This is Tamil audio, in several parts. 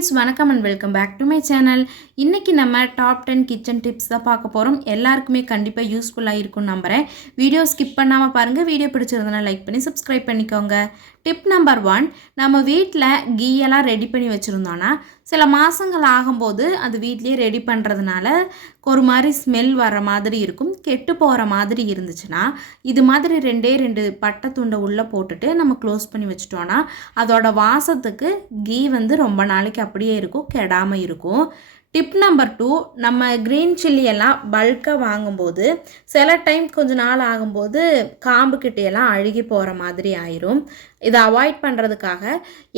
friends, வணக்கம் and welcome back to my channel. இன்னைக்கு நம்ம டாப் 10 கிச்சன் டிப்ஸ் தான் பார்க்க போறோம். எல்லாருக்குமே கண்டிப்பா யூஸ்ஃபுல்லா இருக்கும் நம்புறேன். வீடியோ ஸ்கிப் பண்ணாம பாருங்க. வீடியோ பிடிச்சிருந்தா லைக் பண்ணி subscribe பண்ணிக்கோங்க. டிப் நம்பர் 1, நம்ம வீட்ல கீ எல்லாம் ரெடி பண்ணி வச்சிருந்தோம்னா சில மாசங்கள் ஆகும்போது அது வீட்லயே ரெடி பண்றதுனால ஒரு மாதிரி ஸ்மெல் வர மாதிரி இருக்கும். கெட்டு போற மாதிரி இருந்துச்சுன்னா இது மாதிரி ரெண்டு பட்டை துண்டை உள்ள போட்டுட்டு நம்ம க்ளோஸ் பண்ணி வச்சிட்டோம்னா அதோட வாசத்துக்கு கீ வந்து ரொம்ப நாளைக்கு அப்படியே இருக்கும், கெடாம இருக்கும். டிப் நம்பர் 2, நம்ம க்ரீன் சில்லி எல்லாம் பல்காக வாங்கும்போது சில டைம் கொஞ்ச நாள் ஆகும்போது காம்பு கிட்டையெல்லாம் அழுகி போகிற மாதிரி ஆயிரும். இதை அவாய்ட் பண்ணுறதுக்காக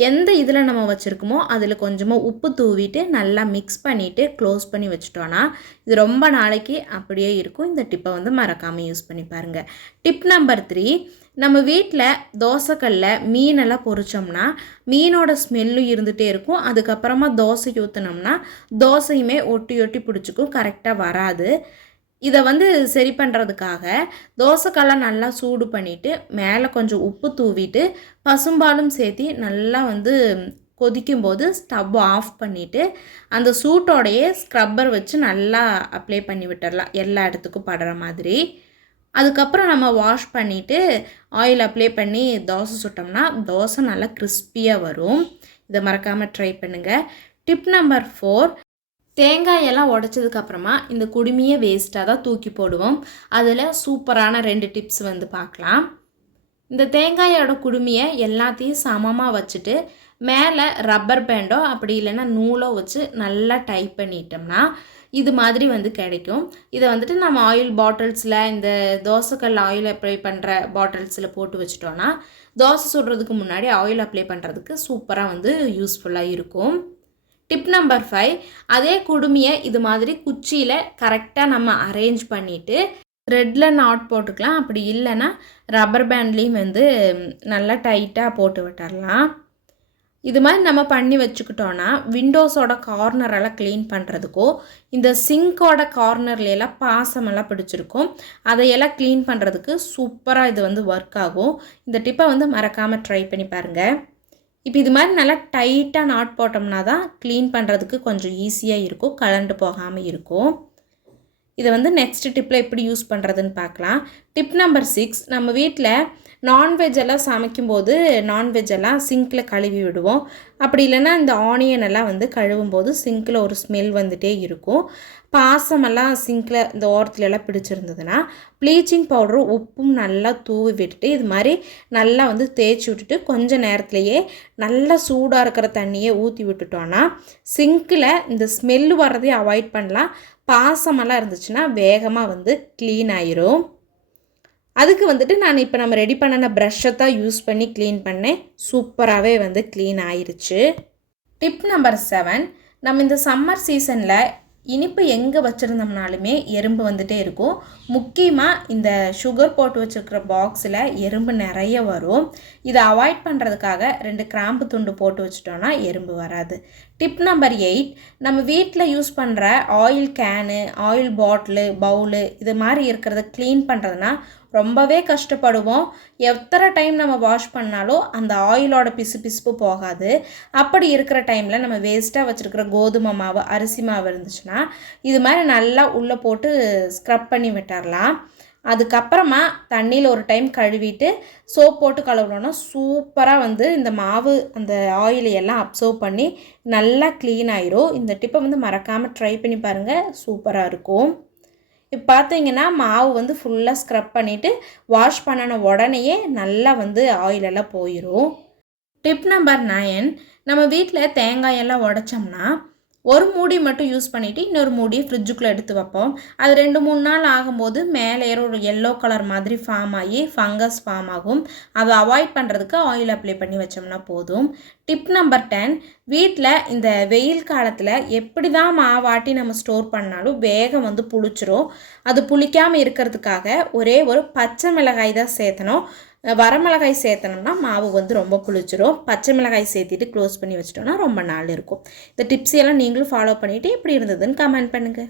எந்த இதில் நம்ம வச்சுருக்கோமோ அதில் கொஞ்சமாக உப்பு தூவிட்டு நல்லா மிக்ஸ் பண்ணிவிட்டு க்ளோஸ் பண்ணி வச்சுட்டோன்னா இது ரொம்ப நாளைக்கு அப்படியே இருக்கும். இந்த டிப்பை வந்து மறக்காமல் யூஸ் பண்ணி பாருங்கள். டிப் நம்பர் 3, நம்ம வீட்டில் தோசைக்கல்லில் மீனெல்லாம் பொரிச்சோம்னா மீனோட ஸ்மெல்லும் இருந்துகிட்டே இருக்கும். அதுக்கப்புறமா தோசை ஊற்றினோம்னா தோசையுமே ஒட்டி ஒட்டி பிடிச்சிக்கும், கரெக்டாக வராது. இதை வந்து சரி பண்ணுறதுக்காக தோசைக்கல்லை நல்லா சூடு பண்ணிவிட்டு மேலே கொஞ்சம் உப்பு தூவிட்டு பசும்பாலும் சேர்த்து நல்லா வந்து கொதிக்கும்போது ஸ்டவ் ஆஃப் பண்ணிவிட்டு அந்த சூட்டோடையே ஸ்க்ரப்பர் வச்சு நல்லா அப்ளை பண்ணி விட்டுடலாம், எல்லா இடத்துக்கும் படுற மாதிரி. அதுக்கப்புறம் நம்ம வாஷ் பண்ணிவிட்டு ஆயில் அப்ளை பண்ணி தோசை சுட்டோம்னா தோசை நல்லா கிறிஸ்பியாக வரும். இதை மறக்காமல் ட்ரை பண்ணுங்கள். டிப் நம்பர் 4, தேங்காயெல்லாம் உடைச்சதுக்கப்புறமா இந்த குடுமியை வேஸ்ட்டாக தான் தூக்கி போடுவோம். அதில் சூப்பரான 2 டிப்ஸ் வந்து பார்க்கலாம். இந்த தேங்காயோட குடுமியை எல்லாத்தையும் சமமாக வச்சுட்டு மேலே ரப்பர் பேண்டோ அப்படி இல்லைன்னா நூலோ வச்சு நல்லா டைப் பண்ணிட்டோம்னா இது மாதிரி வந்து கிடைக்கும். இதை வந்துட்டு நம்ம ஆயில் பாட்டில்ஸில் இந்த தோசைக்கல் ஆயில் அப்ளை பண்ணுற பாட்டில்ஸில் போட்டு வச்சிட்டோன்னா தோசை சுடுறதுக்கு முன்னாடி ஆயில் அப்ளை பண்ணுறதுக்கு சூப்பராக வந்து யூஸ்ஃபுல்லாக இருக்கும். டிப் நம்பர் 5, அதே குடுமியை இது மாதிரி குச்சியில் கரெக்டாக நம்ம அரேஞ்ச் பண்ணிவிட்டு த்ரெட்டில் நாட் போட்டுக்கலாம். அப்படி இல்லைன்னா ரப்பர் பேண்ட்லேயும் வந்து நல்லா டைட்டாக போட்டு விட்டுடலாம். இது மாதிரி நம்ம பண்ணி வச்சுக்கிட்டோன்னா விண்டோஸோட கார்னரெல்லாம் க்ளீன் பண்ணுறதுக்கோ இந்த சிங்கோட கார்னர்லையெல்லாம் பாசமெல்லாம் பிடிச்சிருக்கும், அதையெல்லாம் க்ளீன் பண்ணுறதுக்கு சூப்பராக இது வந்து ஒர்க் ஆகும். இந்த டிப்பை வந்து மறக்காமல் ட்ரை பண்ணி பாருங்கள். இப்போ இது மாதிரி நல்லா டைட்டாக நாட் போட்டோம்னா தான் க்ளீன் பண்ணுறதுக்கு கொஞ்சம் ஈஸியாக இருக்கும், கலண்டு போகாமல் இருக்கும். இதை வந்து நெக்ஸ்ட் டிப்பில் எப்படி யூஸ் பண்ணுறதுன்னு பார்க்கலாம். டிப் நம்பர் 6, நம்ம வீட்டில் நான்வெஜ் எல்லாம் சமைக்கும்போது நான்வெஜ் எல்லாம் சிங்கில் கழுவி விடுவோம். அப்படி இல்லைன்னா இந்த ஆனியன் எல்லாம் வந்து கழுவும்போது சிங்கில் ஒரு ஸ்மெல் வந்துகிட்டே இருக்கும். பாசமெல்லாம் சிங்கில் இந்த ஓரத்துலலாம் பிடிச்சிருந்ததுன்னா ப்ளீச்சிங் பவுடரும் உப்பும் நல்லா தூவி விட்டுட்டு இது மாதிரி நல்லா வந்து தேய்ச்சி விட்டுட்டு கொஞ்சம் நேரத்துலையே நல்லா சூடாக இருக்கிற தண்ணியை ஊற்றி விட்டுட்டோன்னா சிங்கில் இந்த ஸ்மெல்லு வர்றதையும் அவாய்ட் பண்ணலாம். பாசமெல்லாம் இருந்துச்சுன்னா வேகமாக வந்து க்ளீன் ஆயிரும். அதுக்கு வந்துட்டு நான் இப்போ நம்ம ரெடி பண்ணின ப்ரஷ்ஷை தான் யூஸ் பண்ணி க்ளீன் பண்ணேன், சூப்பராகவே வந்து க்ளீன் ஆயிடுச்சு. டிப் நம்பர் 7, நம்ம இந்த சம்மர் சீசனில் இனிப்பு எங்கே வச்சுருந்தோம்னாலுமே எறும்பு வந்துகிட்டே இருக்கும். முக்கியமாக இந்த சுகர் போட்டு வச்சுருக்கிற பாக்ஸில் எறும்பு நிறைய வரும். இதை அவாய்ட் பண்ணுறதுக்காக 2 கிராம்பு துண்டு போட்டு வச்சிட்டோன்னா எறும்பு வராது. டிப் நம்பர் 8, நம்ம வீட்டில் யூஸ் பண்ணுற oil can, oil bottle, bowl இது மாதிரி இருக்கிறத க்ளீன் பண்ணுறதுனா ரொம்பவே கஷ்டப்படுவோம். எத்தனை டைம் நம்ம வாஷ் பண்ணாலும் அந்த ஆயிலோட பிசுபிசுப்பு போகாது. அப்படி இருக்கிற டைமில் நம்ம வேஸ்ட்டாக வச்சுருக்கிற கோதுமை மாவு, அரிசி மாவு இருந்துச்சுன்னா இது மாதிரி நல்லா உள்ளே போட்டு ஸ்க்ரப் பண்ணி விட்டுறலாம். அதுக்கப்புறமா தண்ணியில் ஒரு டைம் கழுவிட்டு சோப் போட்டு கழுவுனோன்னா சூப்பராக வந்து இந்த மாவு அந்த ஆயிலையெல்லாம் அப்சர்வ் பண்ணி நல்லா க்ளீன் ஆயிரும். இந்த டிப்பை வந்து மறக்காமல் ட்ரை பண்ணி பாருங்கள், சூப்பராக இருக்கும். இப்போ பார்த்தீங்கன்னா மாவு வந்து ஃபுல்லாக ஸ்க்ரப் பண்ணிவிட்டு வாஷ் பண்ணின உடனேயே நல்லா வந்து ஆயிலெல்லாம் போயிடும். டிப் நம்பர் 9, நம்ம வீட்டில் தேங்காயெல்லாம் உடைச்சோம்னா ஒரு மூடி மட்டும் யூஸ் பண்ணிவிட்டு இன்னொரு மூடி ஃப்ரிட்ஜுக்குள்ளே எடுத்து வைப்போம். அது 2-3 நாள் ஆகும்போது மேலே ஒரு எல்லோ கலர் மாதிரி ஃபார்ம் ஆகி ஃபங்கஸ் ஃபார்ம் ஆகும். அதை அவாய்ட் பண்ணுறதுக்கு ஆயில் அப்ளை பண்ணி வச்சோம்னா போதும். டிப் நம்பர் 10, வீட்டில் இந்த வெயில் காலத்தில் எப்படி தான் மாவாட்டி நம்ம ஸ்டோர் பண்ணாலும் வேகம் வந்து புளிச்சிரும். அது புளிக்காமல் இருக்கிறதுக்காக ஒரே ஒரு பச்சை மிளகாய் தான் சேர்த்தணும். வரமிளகாய் சேர்த்தனோம்னா மாவு வந்து ரொம்ப புளிச்சிரும். பச்சை மிளகாய் சேர்த்திட்டு க்ளோஸ் பண்ணி வச்சிட்டோம்னா ரொம்ப நாள் இருக்கும். இந்த டிப்ஸ் எல்லாம் நீங்களும் ஃபாலோ பண்ணிவிட்டு எப்படி இருந்ததுன்னு கமெண்ட் பண்ணுங்கள்.